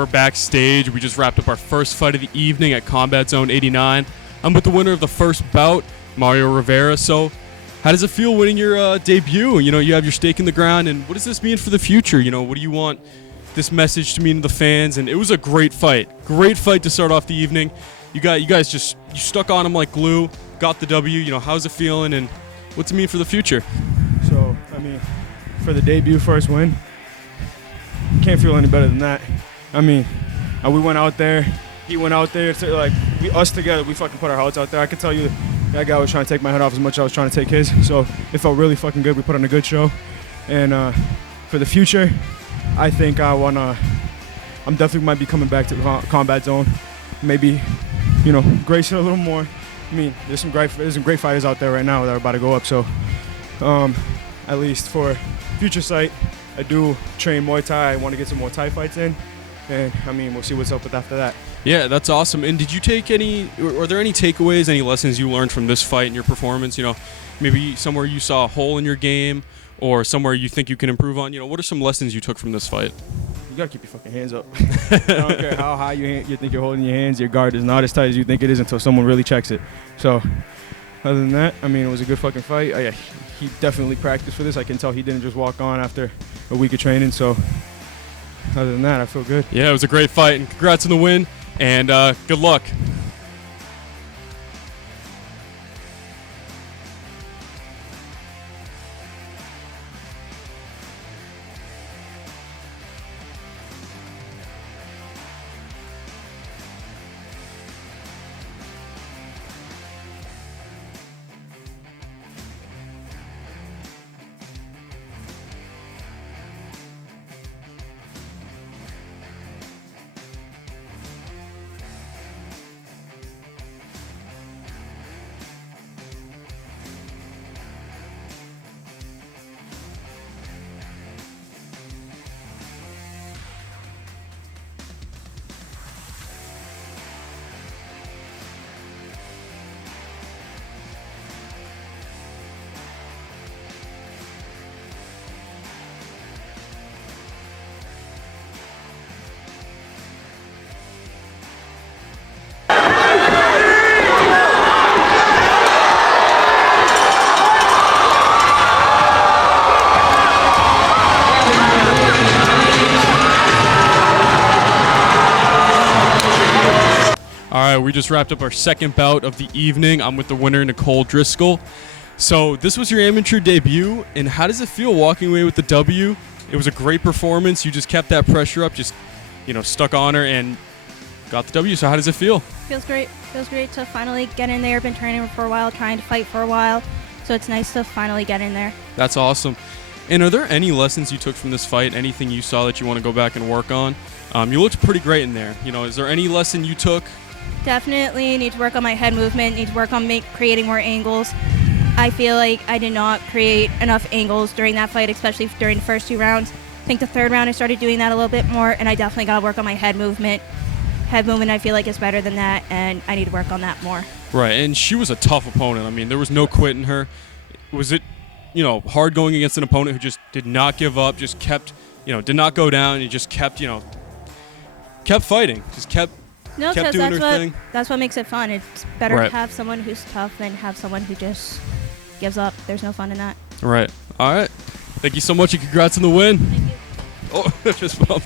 we're backstage. We just wrapped up our first fight of the evening at Combat Zone 89. I'm with the winner of the first bout, Mario Rivera. So, how does it feel winning your debut? You know, you have your stake in the ground, and what does this mean for the future? You know, what do you want this message to mean to the fans? And it was a great fight to start off the evening. You guys just stuck on him like glue, got the W. You know, how's it feeling, and what's it mean for the future? So, I mean, for the debut first win, can't feel any better than that. I mean, we went out there, he went out there, so like us together, we fucking put our hearts out there. I could tell you that guy was trying to take my head off as much as I was trying to take his. So it felt really fucking good. We put on a good show. And for the future, I think I'm definitely might be coming back to the Combat Zone. Maybe, you know, grace it a little more. I mean, there's some great fighters out there right now that are about to go up. So at least for future sight, I do train Muay Thai. I want to get some more Thai fights in. And, I mean, we'll see what's up with after that. Yeah, that's awesome. And did you take are there any takeaways, any lessons you learned from this fight and your performance? You know, maybe somewhere you saw a hole in your game or somewhere you think you can improve on? You know, what are some lessons you took from this fight? You got to keep your fucking hands up. I don't care how high you think you're holding your hands. Your guard is not as tight as you think it is until someone really checks it. So, other than that, I mean, it was a good fucking fight. He definitely practiced for this. I can tell he didn't just walk on after a week of training. So, other than that, I feel good. Yeah, it was a great fight, and congrats on the win, and good luck. All right, we just wrapped up our second bout of the evening. I'm with the winner, Nicole Driscoll. So this was your amateur debut, and how does it feel walking away with the W? It was a great performance. You just kept that pressure up, just, you know, stuck on her and got the W. So how does it feel? Feels great. Feels great to finally get in there. Been training for a while, trying to fight for a while. So it's nice to finally get in there. That's awesome. And are there any lessons you took from this fight? Anything you saw that you want to go back and work on? You looked pretty great in there. You know, is there any lesson you took? Definitely need to work on my head movement, need to work on creating more angles. I feel like I did not create enough angles during that fight, especially during the first 2 rounds. I think the 3rd round I started doing that a little bit more, and I definitely got to work on my head movement. Head movement I feel like is better than that, and I need to work on that more. Right, and she was a tough opponent. I mean, there was no quitting her. Was it, you know, hard going against an opponent who just did not give up, just kept, you know, did not go down, and just kept, you know, kept fighting, just kept No, doing because her thing? That's what makes it fun. It's better Right. to have someone who's tough than have someone who just gives up. There's no fun in that. Right. All right. Thank you so much, and congrats on the win. Thank you. Oh, just bump.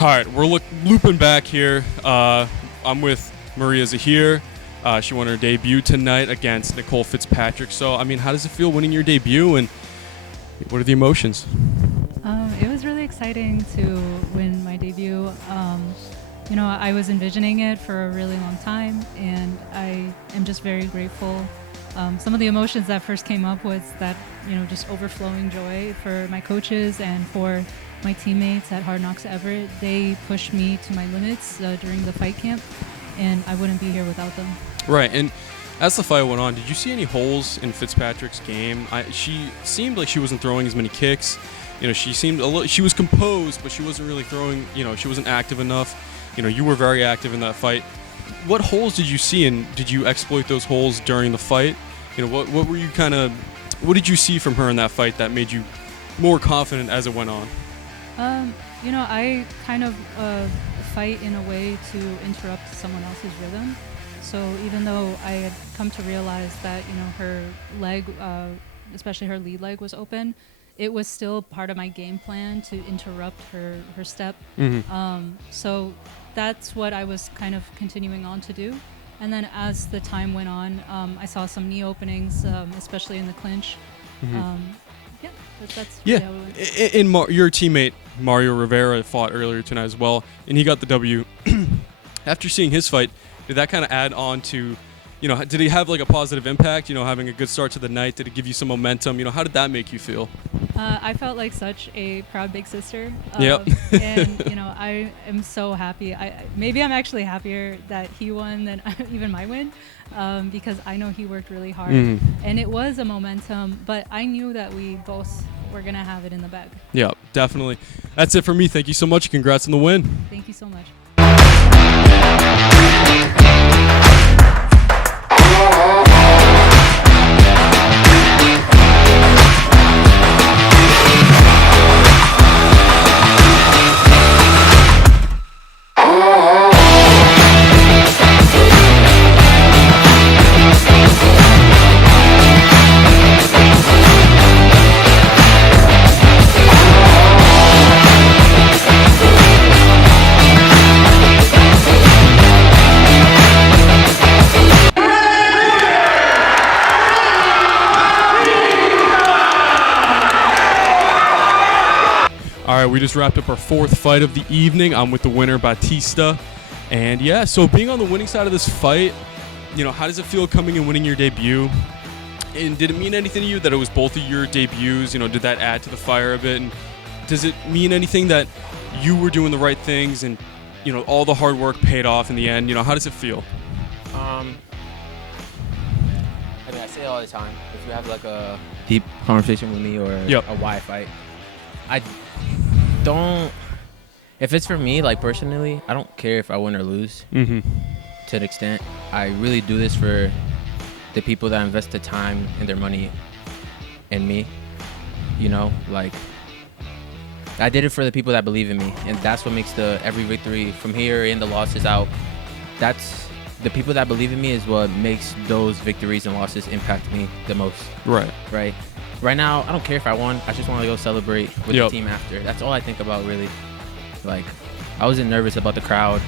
All right, we're looping back here. I'm with Maria Zahir. She won her debut tonight against Nicole Fitzpatrick. So, I mean, how does it feel winning your debut, and what are the emotions? It was really exciting to win my debut. I was envisioning it for a really long time, and I am just very grateful. Some of the emotions that first came up was that, just overflowing joy for my coaches and for my teammates at Hard Knocks Everett. They pushed me to my limits during the fight camp, and I wouldn't be here without them. Right, and as the fight went on, did you see any holes in Fitzpatrick's game? She seemed like she wasn't throwing as many kicks. She seemed she was composed, but she wasn't really throwing. She wasn't active enough. You were very active in that fight. What holes did you see, and did you exploit those holes during the fight? What were you what did you see from her in that fight that made you more confident as it went on? I kind of fight in a way to interrupt someone else's rhythm. So even though I had come to realize that, her leg, especially her lead leg, was open, it was still part of my game plan to interrupt her step. Mm-hmm. So that's what I was kind of continuing on to do. And then as the time went on, I saw some knee openings, especially in the clinch. Mm-hmm. That's yeah. how it went. Your teammate Mario Rivera fought earlier tonight as well, and he got the W. After seeing his fight, did that kind of add on to, did he have like a positive impact? Having a good start to the night, did it give you some momentum? How did that make you feel? I felt like such a proud big sister. Yep. And I am so happy. Maybe I'm actually happier that he won than even my win, because I know he worked really hard. And it was a momentum, but I knew that we both were gonna have it in the bag. Yeah, definitely. That's it for me. Thank you so much. Congrats on the win. Thank you so much. All right, we just wrapped up our fourth fight of the evening. I'm with the winner, Batista. And yeah, so being on the winning side of this fight, how does it feel coming and winning your debut? And did it mean anything to you that it was both of your debuts? Did that add to the fire a bit? And does it mean anything that you were doing the right things and, all the hard work paid off in the end? How does it feel? I say it all the time. If you have like a deep conversation with me or a why fight, I don't. If it's for me, like personally, I don't care if I win or lose. Mm-hmm. To an extent, I really do this for the people that invest the time and their money in me. I did it for the people that believe in me, and that's what makes every victory from here and the losses out. That's the people that believe in me is what makes those victories and losses impact me the most. Right. Right now, I don't care if I won. I just want to go celebrate with the team after. That's all I think about, really. I wasn't nervous about the crowd.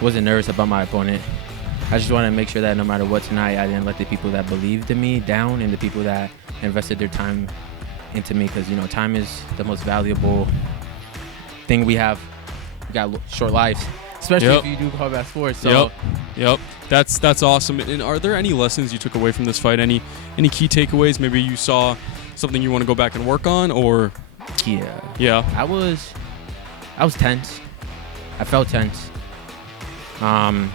Wasn't nervous about my opponent. I just wanted to make sure that no matter what tonight, I didn't let the people that believed in me down and the people that invested their time into me, because, time is the most valuable thing we have. We got short lives, especially if you do combat sports. So. Yep. That's awesome. And are there any lessons you took away from this fight? Any key takeaways? Maybe you saw something you want to go back and work on, or? Yeah. I was tense. I felt tense. You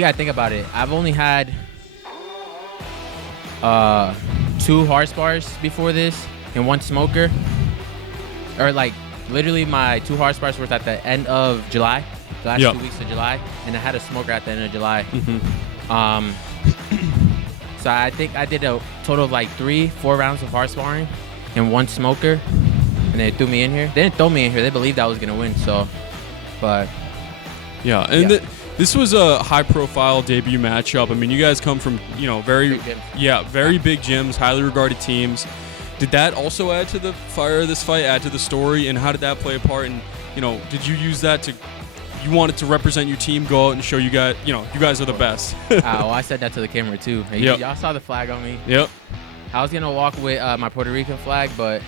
gotta think about it. I've only had 2 hard spars before this and 1 smoker. Or literally my 2 hard spars were at the end of July. The last 2 weeks of July, and I had a smoker at the end of July. Mm-hmm. So I think I did a total of 3-4 rounds of hard sparring and 1 smoker, and they threw me in here. They didn't throw me in here. They believed I was gonna win. So, but yeah, and this was a high-profile debut matchup. You guys come from very big gyms, highly regarded teams. Did that also add to the fire of this fight? Add to the story, and how did that play a part? And did you use that to you wanted to represent your team, go out and show you guys are the best. Well, I said that to the camera too. Hey, Yep. Y'all saw the flag on me. Yep. I was gonna walk with my Puerto Rican flag, but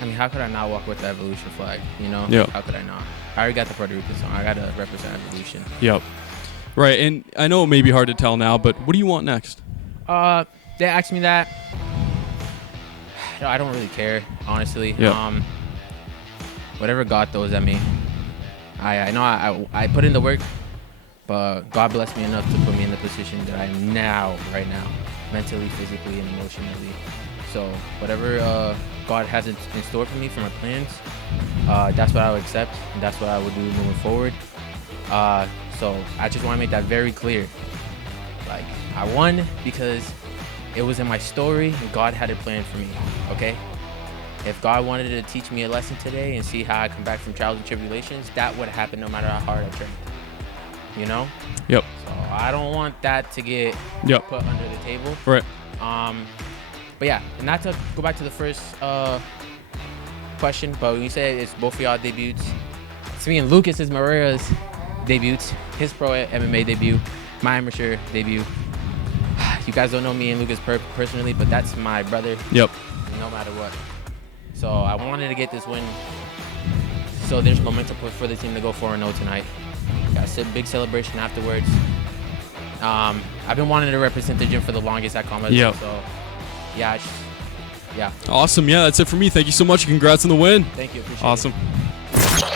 I mean, how could I not walk with the Evolution flag? You know? Yep. How could I not? I already got the Puerto Rican song. I gotta represent Evolution. Yep. Right, and I know it may be hard to tell now, but what do you want next? They asked me that. I don't really care, honestly. Yeah. Whatever God throws at me. I know I put in the work, but God blessed me enough to put me in the position that I am now, right now, mentally, physically, and emotionally. So whatever God has in store for me, for my plans, that's what I would accept, and that's what I would do moving forward. So I just want to make that very clear. Like, I won because it was in my story, and God had a plan for me, okay? If God wanted to teach me a lesson today and see how I come back from trials and tribulations, that would happen no matter how hard I trained, you know? Yep. So I don't want that to get put under the table. Right. But yeah, and not to go back to the first question, but when you said it's both of y'all debuts, it's me and Lucas Moreira's debuts, his pro MMA debut, my amateur debut. You guys don't know me and Lucas personally, but that's my brother. Yep. No matter what. So I wanted to get this win, so there's momentum for the team to go 4-0 tonight. Got a big celebration afterwards. I've been wanting to represent the gym for the longest at Combat. Yep. So yeah, yeah. Awesome. Yeah, that's it for me. Thank you so much. Congrats on the win. Thank you. Appreciate Awesome. it.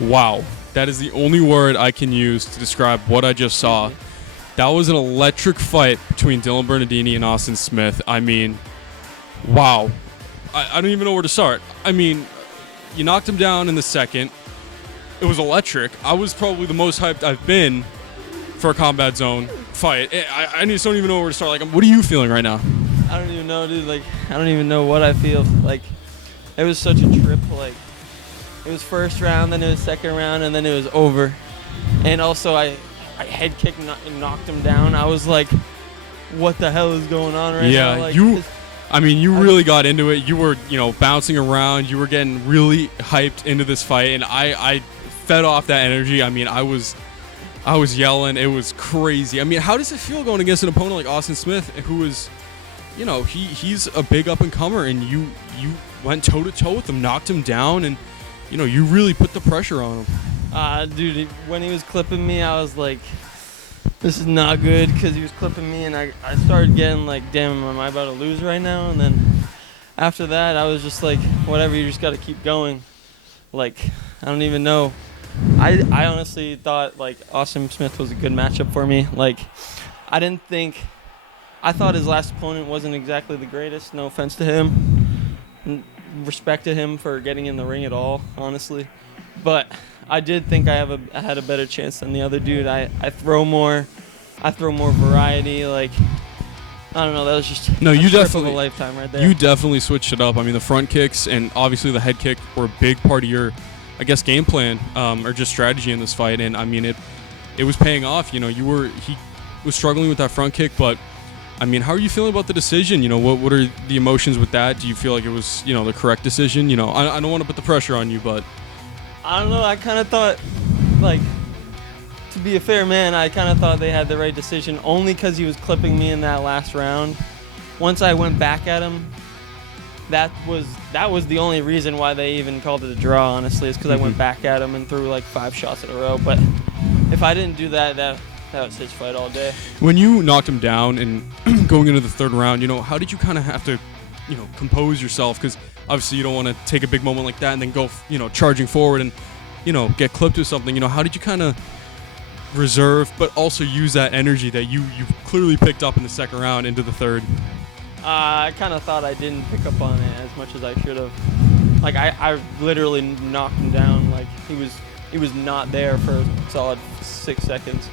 Wow. That is the only word I can use to describe what I just saw. That was an electric fight between Dylan Bernardini and Austin Smith. I mean, wow. I don't even know where to start. I mean, you knocked him down in the second. It was electric. I was probably the most hyped I've been for a Combat Zone fight. I just don't even know where to start. Like, what are you feeling right now? I don't even know, dude. Like, I don't even know what I feel. Like, it was such a trip. Like, it was first round, then it was second round, and then it was over. And also, I head kicked and knocked him down. I was like, what the hell is going on right now? Like, you really got into it. You were, bouncing around. You were getting really hyped into this fight, and I fed off that energy. I mean, I was yelling. It was crazy. I mean, how does it feel going against an opponent like Austin Smith, who is, he's a big up-and-comer, and you went toe-to-toe with him, knocked him down, and, you really put the pressure on him. Dude, when he was clipping me, I was like, this is not good, because he was clipping me, and I started getting like, damn, am I about to lose right now? And then after that, I was just like, whatever, you just got to keep going. Like, I don't even know. I honestly thought, like, Austin Smith was a good matchup for me. Like, I thought his last opponent wasn't exactly the greatest. No offense to him. Respected him for getting in the ring at all, honestly. But I did think I had a better chance than the other dude. I throw more variety. Like, I don't know. That was just you trip definitely of a lifetime right there. You definitely switched it up. I mean, the front kicks and obviously the head kick were a big part of your, I guess, game plan or just strategy in this fight. And I mean, it was paying off. He was struggling with that front kick, but I mean, how are you feeling about the decision? What are the emotions with that? Do you feel like it was, the correct decision? I don't want to put the pressure on you, but I don't know. I kind of thought, like, to be a fair man, I kind of thought they had the right decision only because he was clipping me in that last round. Once I went back at him, that was the only reason why they even called it a draw, honestly, is because I went back at him and threw like 5 shots in a row. But if I didn't do that, that was his fight all day. When you knocked him down and going into the third round, how did you kind of have to, compose yourself? Because obviously you don't want to take a big moment like that and then go, charging forward and, get clipped with something. How did you kind of reserve but also use that energy that you clearly picked up in the second round into the third? I kind of thought I didn't pick up on it as much as I should have. Like, I literally knocked him down. Like, he was not there for a solid 6 seconds.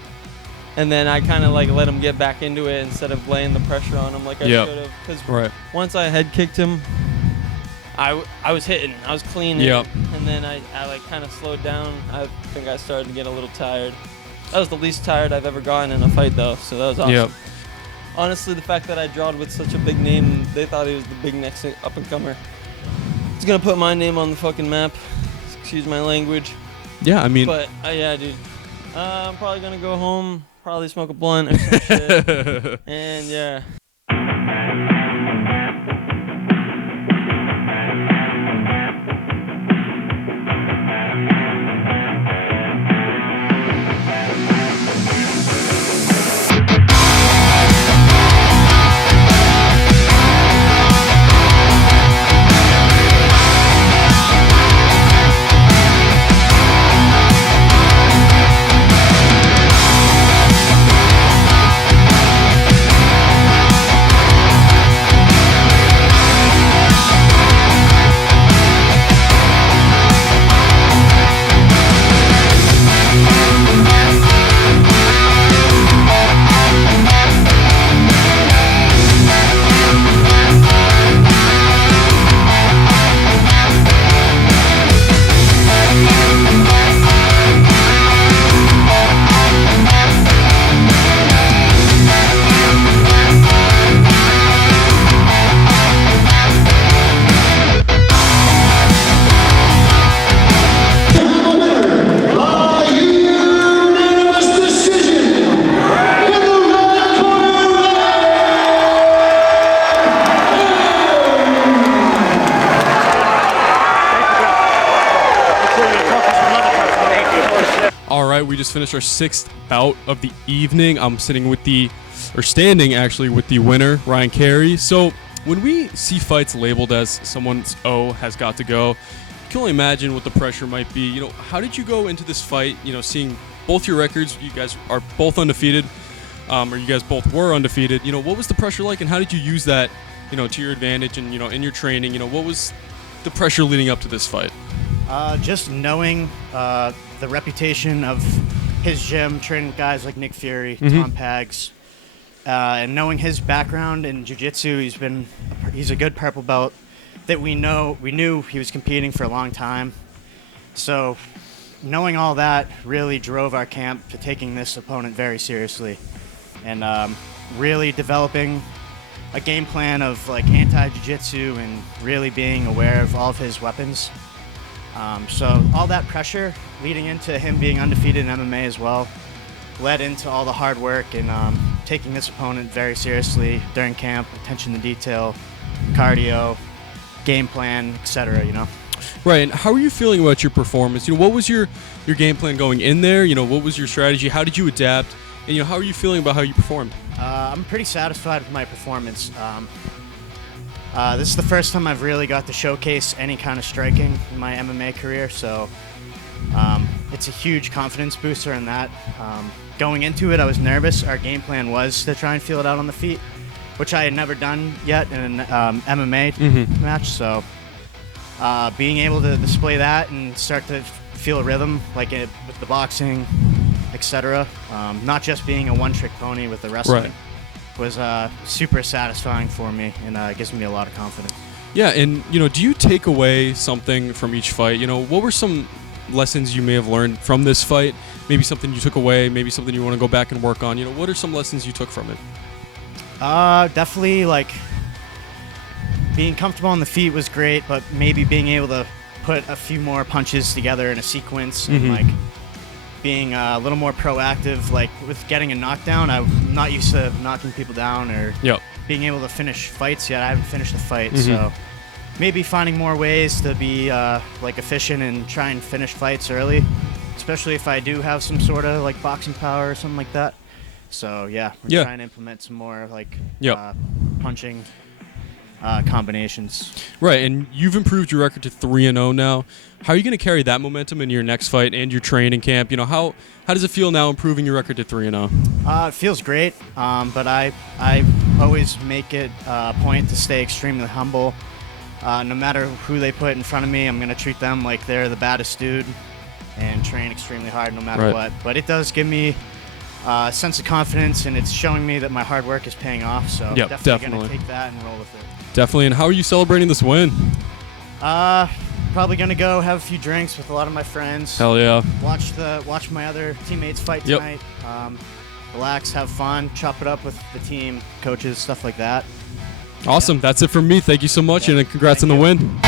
And then I kind of like let him get back into it instead of laying the pressure on him like I should have. Because once I head kicked him, I was hitting. I was clean. Yep. And then I like kind of slowed down. I think I started to get a little tired. That was the least tired I've ever gotten in a fight, though. So that was awesome. Yep. Honestly, the fact that I drawed with such a big name, they thought he was the big next up-and-comer. It's going to put my name on the fucking map. Excuse my language. Yeah, I mean... But, yeah, dude. I'm probably going to go home, probably smoke a blunt or some shit. And, yeah. We just finished our 6th bout of the evening. I'm standing with the winner, Ryan Carey. So when we see fights labeled as someone's O has got to go, can only imagine what the pressure might be. You know, how did you go into this fight? You know, seeing both your records, you guys are both undefeated, or you guys both were undefeated. You know, what was the pressure like, and how did you use that, you know, to your advantage? And you know, in your training, you know, what was the pressure leading up to this fight? Just knowing the reputation of his gym, training with guys like Nick Fury, Tom Pags, and knowing his background in jiu-jitsu, he's a good purple belt that we knew he was competing for a long time. So knowing all that really drove our camp to taking this opponent very seriously and really developing a game plan of like anti-jiu-jitsu and really being aware of all of his weapons. So all that pressure leading into him being undefeated in MMA as well led into all the hard work and taking this opponent very seriously during camp, attention to detail, cardio, game plan, etc. You know. Right, and how are you feeling about your performance? You know, what was your game plan going in there? You know, what was your strategy? How did you adapt? And you know, how are you feeling about how you performed? I'm pretty satisfied with my performance. This is the first time I've really got to showcase any kind of striking in my MMA career, so it's a huge confidence booster in that. Going into it, I was nervous. Our game plan was to try and feel it out on the feet, which I had never done yet in an MMA match, so being able to display that and start to feel a rhythm like with the boxing, etc., not just being a one-trick pony with the wrestling, was super satisfying for me, and gives me a lot of confidence. Yeah, and you know, do you take away something from each fight? You know, what were some lessons you may have learned from this fight? Maybe something you took away, maybe something you want to go back and work on. You know, what are some lessons you took from it? Definitely, like, being comfortable on the feet was great, but maybe being able to put a few more punches together in a sequence and like being a little more proactive, like with getting a knockdown. I'm not used to knocking people down or being able to finish fights yet. I haven't finished a fight, so maybe finding more ways to be like efficient and try and finish fights early, especially if I do have some sort of like boxing power or something like that. So yeah, we're trying to implement some more like punching combinations. Right, and you've improved your record to 3-0 now. How are you going to carry that momentum in your next fight and your training camp? You know, how does it feel now improving your record to 3-0? It feels great, but I always make it a point to stay extremely humble. No matter who they put in front of me, I'm going to treat them like they're the baddest dude and train extremely hard no matter what. But it does give me a sense of confidence, and it's showing me that my hard work is paying off. So definitely going to take that and roll with it. Definitely. And how are you celebrating this win? Probably going to go have a few drinks with a lot of my friends. Hell yeah. Watch my other teammates fight tonight. Relax, have fun, chop it up with the team, coaches, stuff like that. Awesome. That's it from me. Thank you so much, and congrats on the win.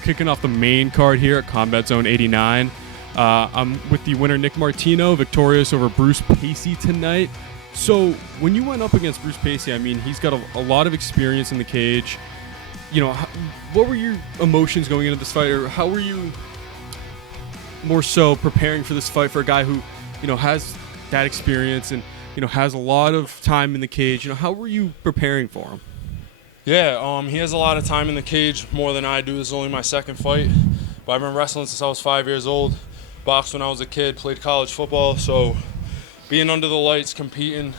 kicking off the main card here at Combat Zone 89. I'm with the winner Nick Martino, victorious over Bruce Pacey tonight. So when you went up against Bruce Pacey, I mean, he's got a lot of experience in the cage. You know, what were your emotions going into this fight, or how were you more so preparing for this fight for a guy who, you know, has that experience and, you know, has a lot of time in the cage? You know, how were you preparing for him? Yeah, he has a lot of time in the cage, more than I do. This is only my second fight, but I've been wrestling since I was 5 years old. Boxed when I was a kid, played college football, so being under the lights, competing,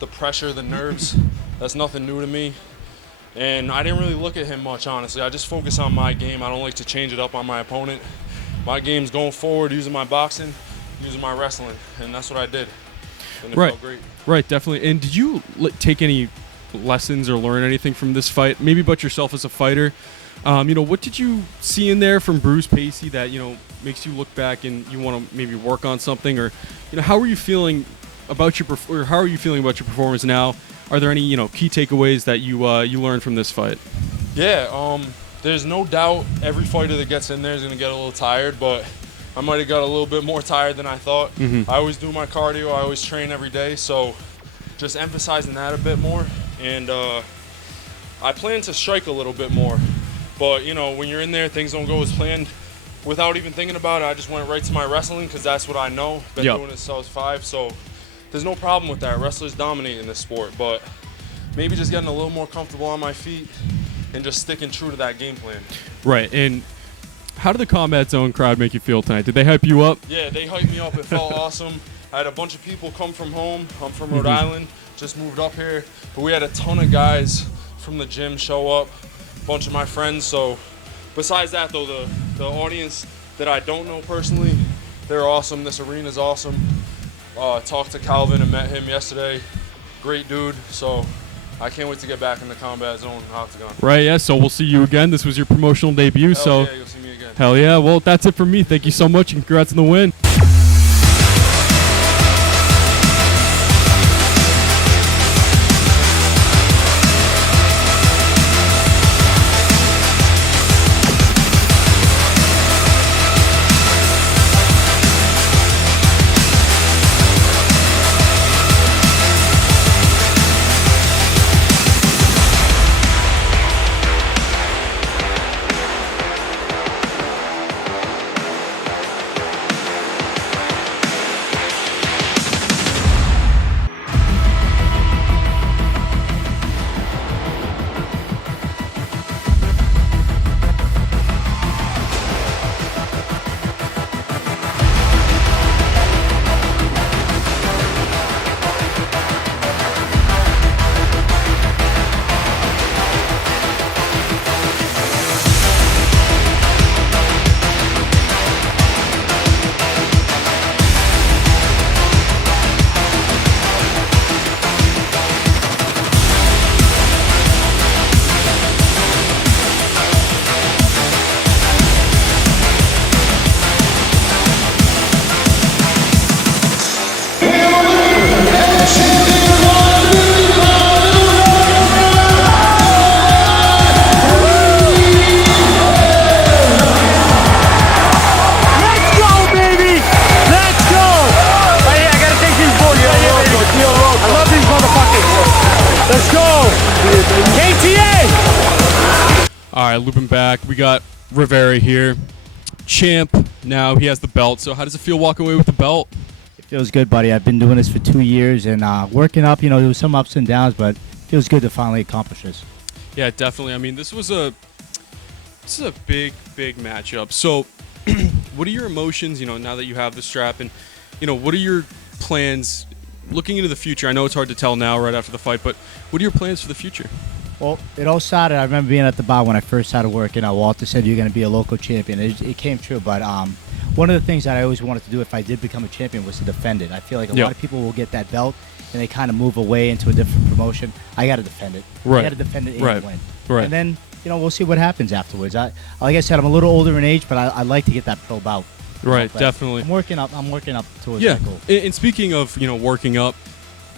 the pressure, the nerves, that's nothing new to me. And I didn't really look at him much, honestly. I just focus on my game. I don't like to change it up on my opponent. My game's going forward, using my boxing, using my wrestling, and that's what I did. And it felt great. Right, definitely. And did you take any lessons or learn anything from this fight, maybe about yourself as a fighter? You know, what did you see in there from Bruce Pacey that, you know, makes you look back and you want to maybe work on something? Or, you know, how are you feeling about your performance now? Are there any, you know, key takeaways that you learned from this fight? Yeah, there's no doubt every fighter that gets in there is going to get a little tired, but I might have got a little bit more tired than I thought. I always do my cardio. I always train every day, so just emphasizing that a bit more. And I plan to strike a little bit more. But, you know, when you're in there, things don't go as planned. Without even thinking about it, I just went right to my wrestling because that's what I know. Been doing it since I was 5, so there's no problem with that. Wrestlers dominate in this sport, but maybe just getting a little more comfortable on my feet and just sticking true to that game plan. Right, and how did the Combat Zone crowd make you feel tonight? Did they hype you up? Yeah, they hyped me up. It felt awesome. I had a bunch of people come from home. I'm from Rhode Island, just moved up here. But we had a ton of guys from the gym show up, a bunch of my friends. So besides that, though, the audience that I don't know personally, they're awesome. This arena's awesome. Talked to Calvin and met him yesterday. Great dude. So I can't wait to get back in the Combat Zone octagon. Right, yeah, so we'll see you again. This was your promotional debut, Hell yeah, you'll see me again. Hell yeah. Well, that's it for me. Thank you so much, and congrats on the win. All right, looping back. We got Rivera here. Champ now. He has the belt. So how does it feel walking away with the belt? It feels good, buddy. I've been doing this for 2 years and working up. You know, there was some ups and downs, but it feels good to finally accomplish this. Yeah, definitely. I mean, this is a big matchup. So what are your emotions, you know, now that you have the strap? And, you know, what are your plans looking into the future? I know it's hard to tell now right after the fight, but what are your plans for the future? Well, it all started, I remember being at the bar when I first started working. Walter said you're going to be a local champion. It came true, but one of the things that I always wanted to do if I did become a champion was to defend it. I feel like a lot of people will get that belt and they kind of move away into a different promotion. I got to defend it. Right. I got to defend it and win. Right. And then, you know, we'll see what happens afterwards. Like I said, I'm a little older in age, but I'd like to get that pro bout. Right, definitely. I'm working up towards that goal. And speaking of, you know, working up,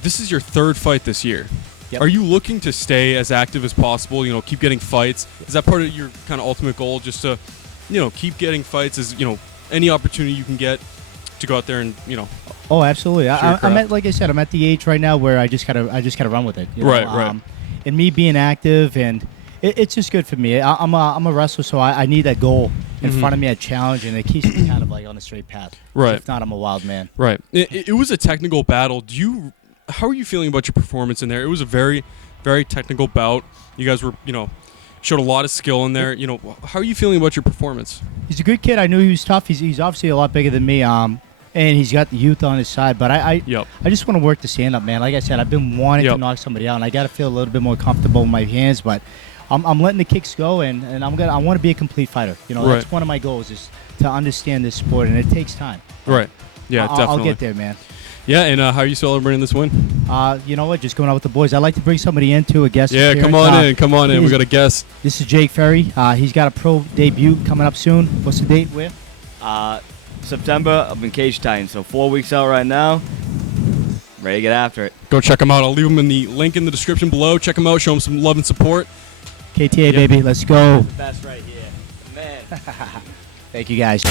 this is your third fight this year. Yep. Are you looking to stay as active as possible, you know, keep getting fights? Is that part of your kind of ultimate goal, just to, keep getting fights as any opportunity you can get to go out there and Oh, absolutely. Sure, I'm at, like I said, I'm at the age right now where I just gotta run with it. Right. And me being active, and it's just good for me. I'm a wrestler, so I need that goal in front of me, a challenge, and it keeps me kind of like on the straight path. Right. If not, I'm a wild man. Right. It was a technical battle. How are you feeling about your performance in there? It was a very, very technical bout. You guys were, showed a lot of skill in there. How are you feeling about your performance? He's a good kid. I knew he was tough. He's obviously a lot bigger than me. And he's got the youth on his side. But I just want to work the stand up, man. Like I said, I've been wanting to knock somebody out, and I got to feel a little bit more comfortable with my hands. But I'm letting the kicks go, and I want to be a complete fighter. That's one of my goals, is to understand this sport, and it takes time. Right. Yeah, definitely. I'll get there, man. Yeah, and how are you celebrating this win? You know what? Just going out with the boys. I'd like to bring somebody in, too, a guest. Yeah, come on in. We got a guest. This is Jake Ferry. He's got a pro debut coming up soon. What's the date? Where? September. I'm in Cage Titan, so 4 weeks out right now. Ready to get after it. Go check him out. I'll leave him in the link in the description below. Check him out. Show him some love and support. KTA, baby. Let's go. The best right here. Man. Thank you, guys.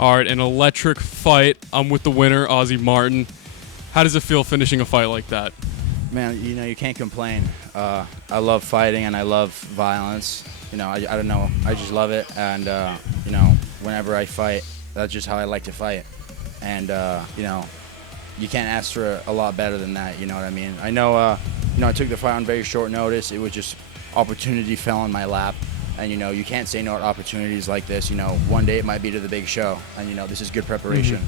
All right, an electric fight. I'm with the winner, Ozzy Martin. How does it feel finishing a fight like that? Man, you can't complain. I love fighting and I love violence. I don't know. I just love it. And, whenever I fight, that's just how I like to fight. And, you can't ask for a lot better than that. You know what I mean? I know, I took the fight on very short notice. It was just opportunity fell in my lap. And, you can't say no to opportunities like this. One day it might be to the big show. And, this is good preparation.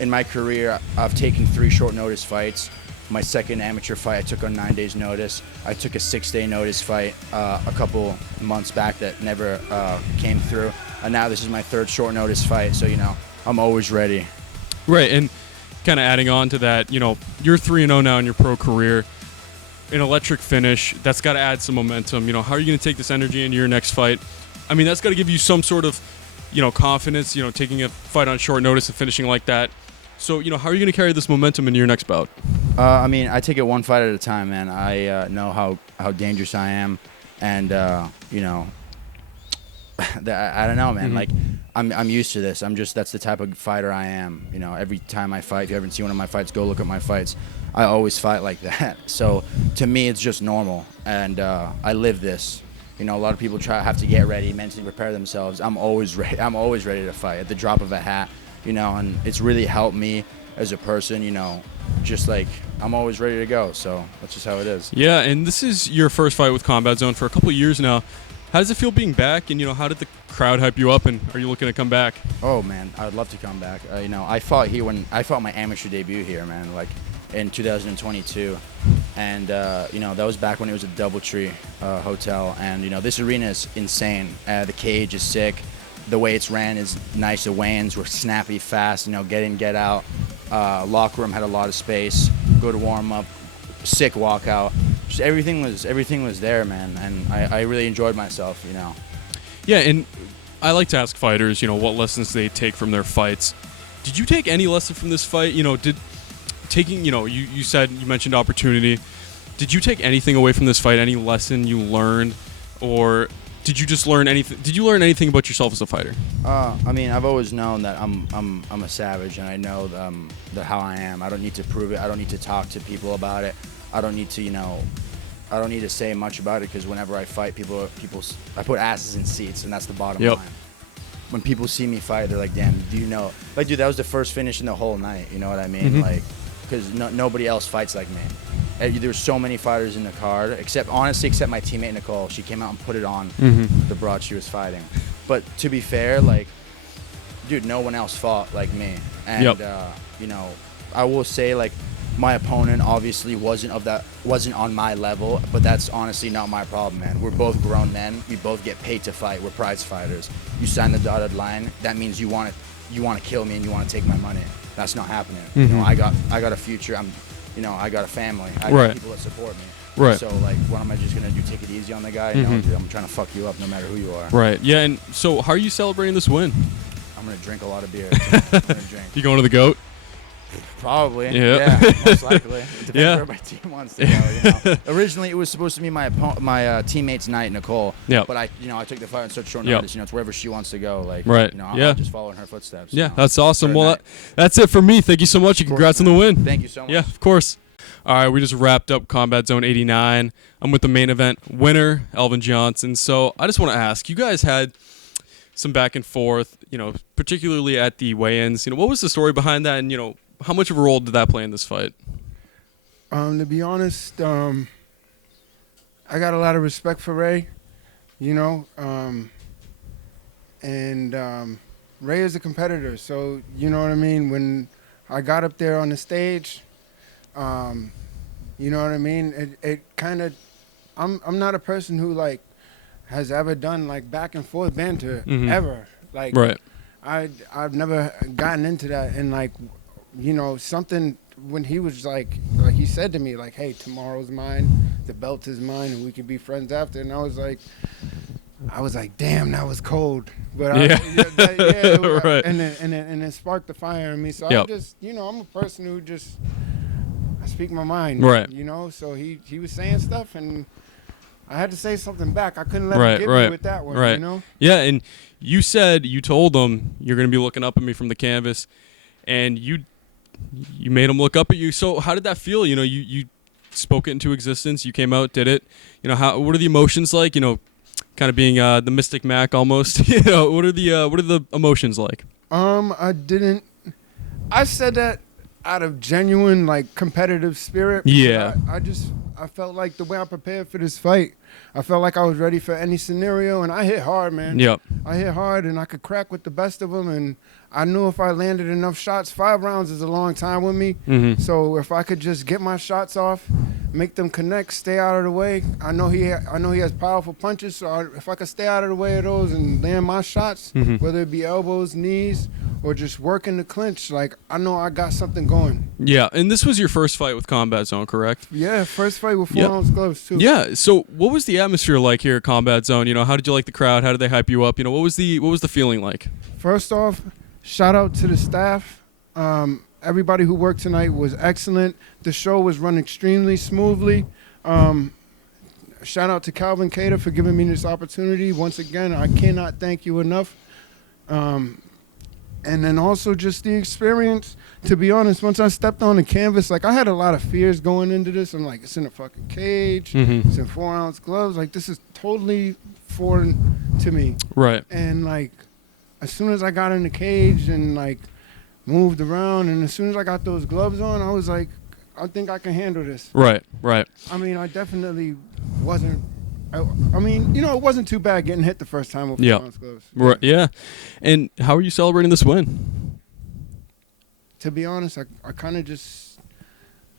In my career, I've taken 3 short notice fights. My second amateur fight I took on 9 days notice. I took a 6-day notice fight a couple months back that never came through. And now this is my 3rd short notice fight. So, I'm always ready. Right. And kind of adding on to that, you're 3-0 now in your pro career. An electric finish, that's got to add some momentum. How are you going to take this energy into your next fight? I mean, that's got to give you some sort of, confidence, taking a fight on short notice and finishing like that. So, how are you going to carry this momentum into your next bout? I take it one fight at a time, man. I know how dangerous I am. And, I don't know, man. Like, I'm used to this. That's the type of fighter I am. Every time I fight, if you haven't seen one of my fights, go look at my fights. I always fight like that. So to me, it's just normal, and I live this. A lot of people have to get ready, mentally prepare themselves. I'm always ready. I'm always ready to fight at the drop of a hat. And it's really helped me as a person. Just like I'm always ready to go. So that's just how it is. Yeah, and this is your first fight with Combat Zone for a couple of years now. How does it feel being back? And how did the crowd hype you up? And are you looking to come back? Oh man, I would love to come back. I fought here when I fought my amateur debut here, man. Like in 2022, and that was back when it was a DoubleTree hotel. And this arena is insane. The cage is sick. The way it's ran is nice. The weigh-ins were snappy, fast. Get in, get out. Locker room had a lot of space. Go to warm up. Sick walkout. Just everything was there, man. And I really enjoyed myself. Yeah, and I like to ask fighters, what lessons they take from their fights. Did you take any lesson from this fight? You mentioned opportunity. Did you take anything away from this fight? Any lesson you learned, or did you just learn anything? Did you learn anything about yourself as a fighter? I've always known that I'm a savage, and I know that how I am. I don't need to prove it. I don't need to talk to people about it. I don't need to, I don't need to say much about it, because whenever I fight, I put asses in seats, and that's the bottom line. When people see me fight, they're like, "Damn, do you know?" Like, dude, that was the first finish in the whole night. You know what I mean? Like, because nobody else fights like me. There's so many fighters in the card, except my teammate Nicole. She came out and put it on the broad she was fighting. But to be fair, like, dude, no one else fought like me. And I will say, like, my opponent obviously wasn't on my level, but that's honestly not my problem, man. We're both grown men. We both get paid to fight. We're prize fighters. You sign the dotted line, that means you want to kill me and you want to take my money. That's not happening. I got a future. I got a family. I got people that support me. Right. So like, what am I just gonna do? Take it easy on the guy? No, dude, I'm trying to fuck you up no matter who you are. Right. Yeah. And so, how are you celebrating this win? I'm gonna drink a lot of beer. I'm gonna drink. You going to the GOAT? Probably. Yeah. Yeah, most likely. It depends Yeah. where my team wants to go. You know? Originally, it was supposed to be my teammate's night, Nicole. Yep. But I took the fight on such short Yep. notice. You know, it's wherever she wants to go. Like, Right. You know, Yeah. I'll just follow in her footsteps. Yeah, you know? that's awesome. For a Well, night. that's it for me. Thank you so much. And congrats on the win. Thank you so much. Yeah, of course. All right, we just wrapped up Combat Zone 89. I'm with the main event winner, Elvin Johnson. So I just want to ask, you guys had some back and forth, particularly at the weigh-ins. What was the story behind that, and how much of a role did that play in this fight? To be honest, I got a lot of respect for Ray, and Ray is a competitor. So you know what I mean. When I got up there on the stage, you know what I mean. It kind of, I'm not a person who has ever done back and forth banter ever. Right. I've never gotten into that, and something when he was like he said to me hey, tomorrow's mine, the belt is mine, and we could be friends after. And I was like, damn, that was cold. But Right. And it sparked the fire in me. So Yep. I just, I'm a person who just I speak my mind. Right. So he was saying stuff, and I had to say something back. I couldn't let Right, him get right, me with that one. right. Yeah, and you told him you're going to be looking up at me from the canvas, and you made him look up at you. So how did that feel? You spoke it into existence. You came out, did it. What are the emotions like? Kind of being the Mystic Mac almost. What are the emotions like? I said that out of genuine competitive spirit. Yeah. I felt like the way I prepared for this fight, I felt like I was ready for any scenario, and I hit hard, man. Yep. I hit hard, and I could crack with the best of them, and I knew if I landed enough shots, 5 rounds is a long time with me. Mm-hmm. So if I could just get my shots off, make them connect, stay out of the way. I know he has powerful punches, so if I could stay out of the way of those and land my shots, whether it be elbows, knees, or just working the clinch, I know I got something going. Yeah, and this was your first fight with Combat Zone, correct? Yeah, first fight with 4 Yep. ounce gloves too. Yeah. So what was the atmosphere like here at Combat Zone? How did you like the crowd? How did they hype you up? What was the feeling like? First off, shout out to the staff. Everybody who worked tonight was excellent. The show was run extremely smoothly. Shout out to Calvin Cater for giving me this opportunity. Once again, I cannot thank you enough. And then also just the experience. To be honest, once I stepped on the canvas, I had a lot of fears going into this. I'm it's in a fucking cage. It's in 4 ounce gloves. This is totally foreign to me. Right. And as soon as I got in the cage and moved around, and as soon as I got those gloves on, I was I think I can handle this. Right. Right. I definitely wasn't. It wasn't too bad getting hit the first time with 4 ounce gloves. Right. Yeah. And how are you celebrating this win? To be honest, I kind of just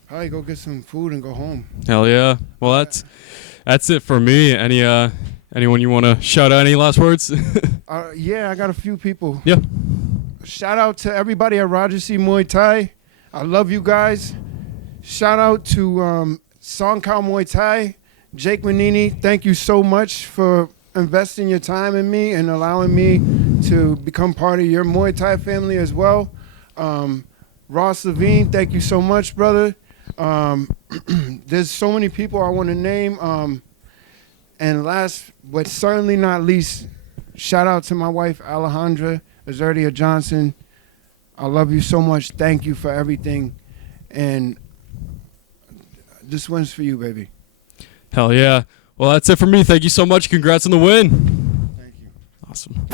probably go get some food and go home. Hell yeah. Well, that's it for me. Anyone you want to shout out? Any last words? Yeah, I got a few people. Yeah. Shout out to everybody at Roger C. Muay Thai. I love you guys. Shout out to Song Kao Muay Thai. Jake Manini, thank you so much for investing your time in me and allowing me to become part of your Muay Thai family as well. Ross Levine, thank you so much, brother. There's so many people I want to name. And last but certainly not least, shout out to my wife, Alejandra Azurdia Johnson. I love you so much. Thank you for everything. And this one's for you, baby. Hell yeah. Well, that's it for me. Thank you so much. Congrats on the win. Thank you. Awesome.